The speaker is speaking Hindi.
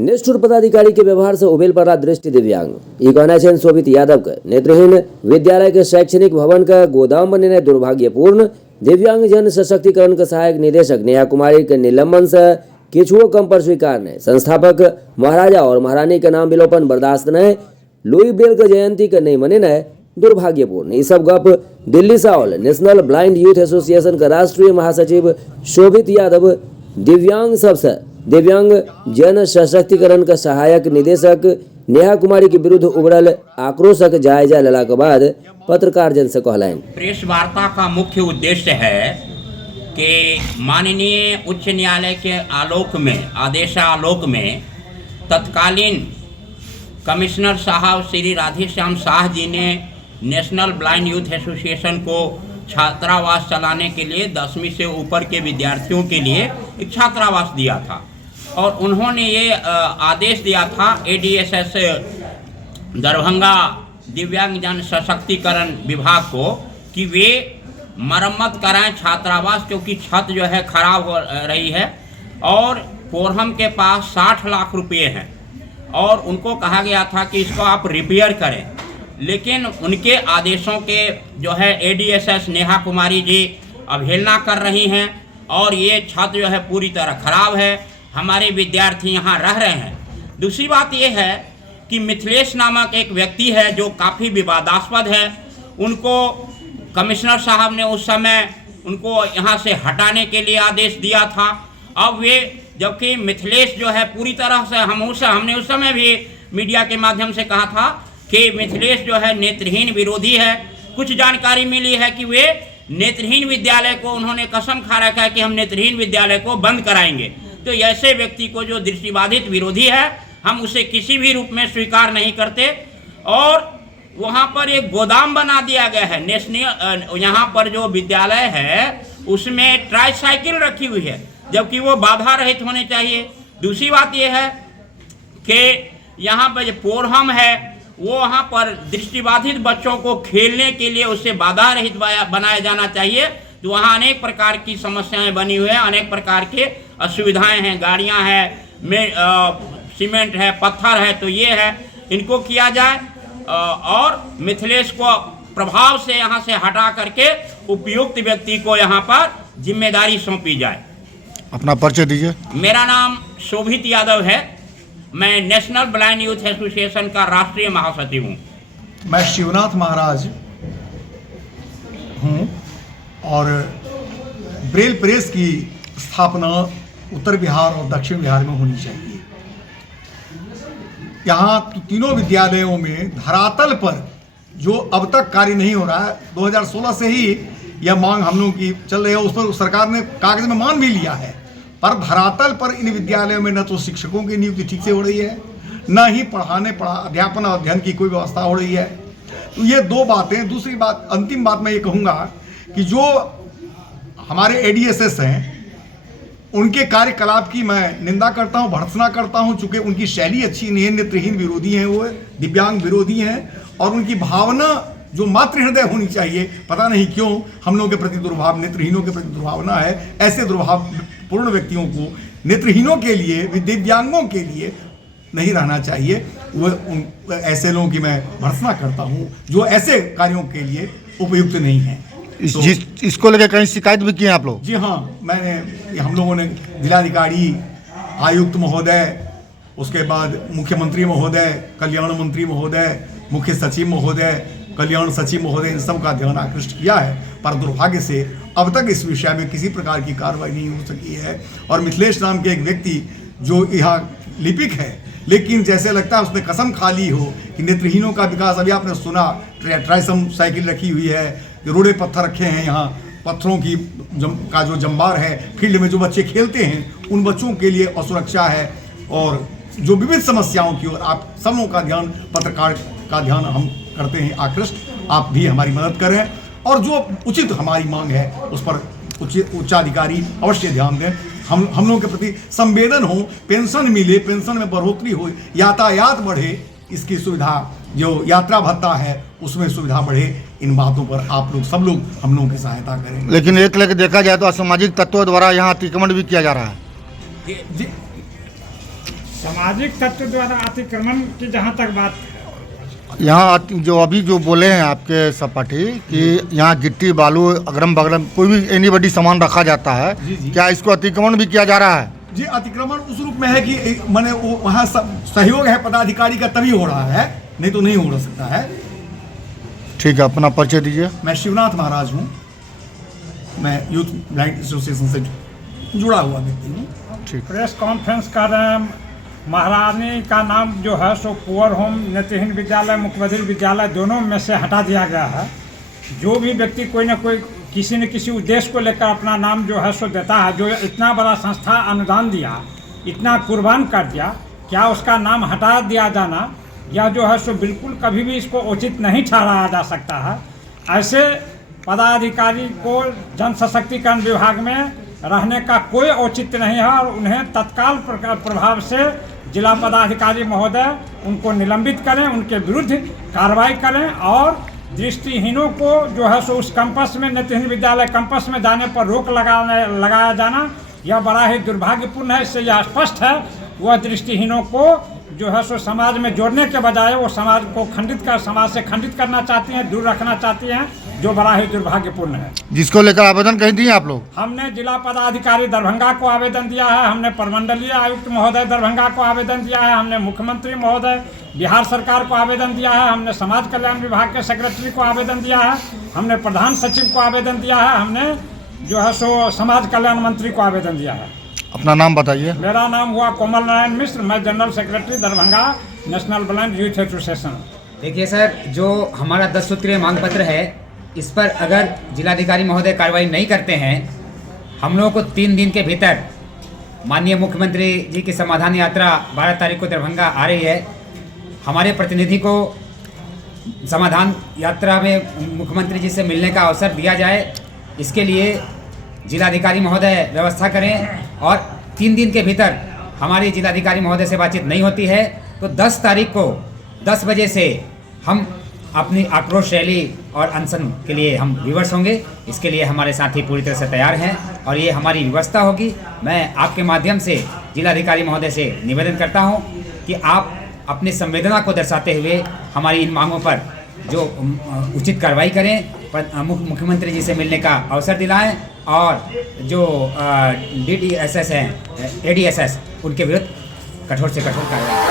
निष्ठुर पदाधिकारी के व्यवहार से उबेल पड़ा दृष्टि दिव्यांग। ये कहना है शोभित यादव का नेत्रहीन विद्यालय के शैक्षणिक भवन का गोदाम बनने दुर्भाग्यपूर्ण। दिव्यांग जन सशक्तिकरण का सहायक निदेशक नेहा कुमारी के निलंबन से किछुओ कम पर स्वीकार ने। संस्थापक महाराजा और महारानी का नाम विलोपन बर्दाश्त न। लुई ब्रेल का जयंती का नहीं मने न दुर्भाग्यपूर्ण। ये सब गप Delhi Saul national blind youth association का राष्ट्रीय महासचिव शोभित यादव दिव्यांग जन सशक्तिकरण का सहायक निदेशक नेहा कुमारी के विरुद्ध उभरल आक्रोशक जायजा लेला के बाद पत्रकार जन से कहलाइन। प्रेस वार्ता का मुख्य उद्देश्य है कि माननीय उच्च न्यायालय के आलोक में आदेशालोक में तत्कालीन कमिश्नर साहब श्री राधेश्याम शाह जी ने नेशनल ब्लाइंड यूथ एसोसिएशन को छात्रावास चलाने के लिए 10वीं से ऊपर के विद्यार्थियों के लिए एक छात्रावास दिया था और उन्होंने ये आदेश दिया था एडीएसएस दरभंगा दिव्यांग जन सशक्तिकरण विभाग को कि वे मरम्मत कराएं छात्रावास, क्योंकि छत जो है खराब हो रही है और कोरहम के पास 60 लाख रुपए हैं और उनको कहा गया था कि इसको आप रिपेयर करें। लेकिन उनके आदेशों के जो है एडीएसएस नेहा कुमारी जी अवहेलना कर रही हैं और ये छत जो है पूरी तरह खराब है। हमारे विद्यार्थी यहाँ रह रहे हैं। दूसरी बात ये है कि मिथिलेश नामक एक व्यक्ति है जो काफ़ी विवादास्पद है। उनको कमिश्नर साहब ने उस समय उनको यहाँ से हटाने के लिए आदेश दिया था। अब वे जबकि मिथिलेश जो है पूरी तरह से हमने उस समय भी मीडिया के माध्यम से कहा था कि मिथिलेश जो है नेत्रहीन विरोधी है। कुछ जानकारी मिली है कि वे नेत्रहीन विद्यालय को उन्होंने कसम खा रखा है कि हम नेत्रहीन विद्यालय को बंद कराएंगे। तो ऐसे व्यक्ति को जो दृष्टिबाधित विरोधी है हम उसे किसी भी रूप में स्वीकार नहीं करते। और वहाँ पर एक गोदाम बना दिया गया है नेशनल, यहाँ पर जो विद्यालय है उसमें ट्राईसाइकिल रखी हुई है जबकि वो बाधा रहित होने चाहिए। दूसरी बात ये है कि यहाँ पर जो कोरहम है वो वहाँ पर दृष्टिबाधित बच्चों को खेलने के लिए उसे बाधा रहित बनाया जाना चाहिए। तो वहाँ अनेक प्रकार की समस्याएं बनी हुई हैं, अनेक प्रकार के असुविधाएं हैं, गाड़ियाँ हैं, सीमेंट है, पत्थर है, तो ये है इनको किया जाए और मिथिलेश को प्रभाव से यहाँ से हटा करके उपयुक्त व्यक्ति को यहाँ पर जिम्मेदारी सौंपी जाए। अपना परिचय दीजिए। मेरा नाम शोभित यादव है, मैं नेशनल ब्लाइंड यूथ एसोसिएशन का राष्ट्रीय महासचिव हूँ। मैं शिवनाथ महाराज हूँ और ब्रेल प्रेस की स्थापना उत्तर बिहार और दक्षिण बिहार में होनी चाहिए। यहाँ तीनों विद्यालयों में धरातल पर जो अब तक कार्य नहीं हो रहा है, 2016 से ही यह मांग हम लोगों की चल रही है, उस पर सरकार ने कागज में मान भी लिया है, पर धरातल पर इन विद्यालयों में न तो शिक्षकों की नियुक्ति ठीक से हो रही है, न ही अध्यापन और अध्ययन की कोई व्यवस्था हो रही है। तो ये दो बातें। दूसरी बात, अंतिम बात मैं ये कहूँगा कि जो हमारे एडीएसएस हैं उनके कार्यकलाप की मैं निंदा करता हूँ, भर्त्सना करता हूँ, चूँकि उनकी शैली अच्छी नहीं है। नेत्रहीन विरोधी हैं, वो दिव्यांग विरोधी हैं और उनकी भावना जो मातृ हृदय होनी चाहिए, पता नहीं क्यों हम लोगों के प्रति दुर्भाव, नेत्रहीनों के प्रति दुर्भावना है। ऐसे दुर्भावपूर्ण व्यक्तियों को नेत्रहीनों के लिए, दिव्यांगों के लिए नहीं रहना चाहिए। वो ऐसे लोगों की मैं भर्त्सना करता हूँ जो ऐसे कार्यों के लिए उपयुक्त नहीं है। इसको लेकर कहीं शिकायत भी की है आप लोग? जी हाँ, हम लोगों ने जिलाधिकारी, आयुक्त महोदय, उसके बाद मुख्यमंत्री महोदय, कल्याण मंत्री महोदय, मुख्य सचिव महोदय, कल्याण सचिव महोदय, इन सब का ध्यान आकृष्ट किया है, पर दुर्भाग्य से अब तक इस विषय में किसी प्रकार की कार्रवाई नहीं हो सकी है। और मिथिलेश नाम के एक व्यक्ति जो यहाँ लिपिक है, लेकिन जैसे लगता है उसने कसम खा ली हो कि नेत्रहीनों का विकास। अभी आपने सुना ट्राइसम साइकिल रखी हुई है, रोड़े पत्थर रखे हैं, यहाँ पत्थरों की का जो जंबार है, फील्ड में जो बच्चे खेलते हैं उन बच्चों के लिए असुरक्षा है और जो विविध समस्याओं की ओर आप सब लोगों का ध्यान, पत्रकार का ध्यान हम करते हैं आकृष्ट। आप भी हमारी मदद करें और जो उचित हमारी मांग है उस पर उच्चाधिकारी अवश्य ध्यान दें। हम लोगों के प्रति संवेदन हो, पेंशन मिले, पेंशन में बढ़ोतरी हो, यातायात बढ़े, इसकी सुविधा, जो यात्रा भत्ता है उसमें सुविधा बढ़े। इन बातों पर आप लोग, सब लोग हम लोगों की सहायता करेंगे। लेकिन एक लेकर देखा जाए तो असामाजिक तत्वों द्वारा यहाँ अतिक्रमण भी किया जा रहा है। सामाजिक तत्व द्वारा अतिक्रमण की जहाँ तक बात है, यहाँ जो अभी जो बोले हैं आपके सहपाठी कि यहाँ गिट्टी बालू अगरम बगरम कोई भी एनीबडी सामान रखा जाता है, जी। क्या इसको अतिक्रमण भी किया जा रहा है? जी, अतिक्रमण उस रूप में है कि माने वो वहाँ सहयोग है पदाधिकारी का तभी हो रहा है, नहीं तो नहीं हो सकता है। ठीक है, अपना परिचय दीजिए। मैं शिवनाथ महाराज हूँ, मैं यूथ ब्लाइंड एसोसिएशन से जुड़ा हुआ व्यक्ति हूँ। ठीक। प्रेस कॉन्फ्रेंस कर रहे हैं। महारानी का नाम जो है सो पुअर होम, नेत्रहीन विद्यालय, मुख्यबधिर विद्यालय दोनों में से हटा दिया गया है। जो भी व्यक्ति कोई ना कोई किसी न किसी उद्देश्य को लेकर अपना नाम जो है सो देता है, जो इतना बड़ा संस्था अनुदान दिया, इतना कुर्बान कर दिया, क्या उसका नाम हटा दिया जाना या जो है सो बिल्कुल कभी भी इसको उचित नहीं ठहराया जा सकता है। ऐसे पदाधिकारी को जन सशक्तिकरण विभाग में रहने का कोई औचित्य नहीं है और उन्हें तत्काल प्रभाव से जिला पदाधिकारी महोदय उनको निलंबित करें, उनके विरुद्ध कार्रवाई करें और दृष्टिहीनों को जो है सो उस कैंपस में, नेत्रहीन विद्यालय कैंपस में जाने पर रोक लगाया जाना यह बड़ा ही दुर्भाग्यपूर्ण है। इससे यह स्पष्ट है वह दृष्टिहीनों को जो है सो समाज में जोड़ने के बजाय वो समाज को समाज से खंडित करना चाहती हैं, दूर रखना चाहती हैं, जो बड़ा ही दुर्भाग्यपूर्ण है। जिसको लेकर आवेदन कहीं दिए आप लोग? हमने जिला पदाधिकारी दरभंगा को आवेदन दिया है, हमने प्रमंडलीय आयुक्त महोदय दरभंगा को आवेदन दिया है, हमने मुख्यमंत्री महोदय बिहार सरकार को आवेदन दिया है, हमने समाज कल्याण विभाग के सेक्रेटरी को आवेदन दिया है, हमने प्रधान सचिव को आवेदन दिया है, हमने जो है सो समाज कल्याण मंत्री को आवेदन दिया है। अपना नाम बताइए। मेरा नाम हुआ कोमल नारायण मिश्र, मैं general secretary Darbhanga national blind youth association. देखिए सर, जो हमारा 10 सूत्रीय मांग पत्र है, इस पर अगर जिलाधिकारी महोदय कार्रवाई नहीं करते हैं, हम लोगों को 3 दिन के भीतर माननीय मुख्यमंत्री जी की समाधान यात्रा 12 तारीख को दरभंगा आ रही है। हमारे प्रतिनिधि को समाधान यात्रा में मुख्यमंत्री जी से मिलने का अवसर दिया जाए, इसके लिए जिलाधिकारी महोदय व्यवस्था करें और 3 दिन के भीतर हमारी जिलाधिकारी महोदय से बातचीत नहीं होती है तो 10 तारीख को 10 बजे से हम अपनी आक्रोश रैली और अनशन के लिए हम विवश होंगे। इसके लिए हमारे साथी पूरी तरह से तैयार हैं और ये हमारी व्यवस्था होगी। मैं आपके माध्यम से जिलाधिकारी महोदय से निवेदन करता हूं कि आप अपनी संवेदना को दर्शाते हुए हमारी इन मांगों पर जो उचित कार्रवाई करें, मुख्यमंत्री जी से मिलने का अवसर दिलाएं और जो DDSS हैं, ADSS, उनके विरुद्ध कठोर से कठोर कार्रवाई।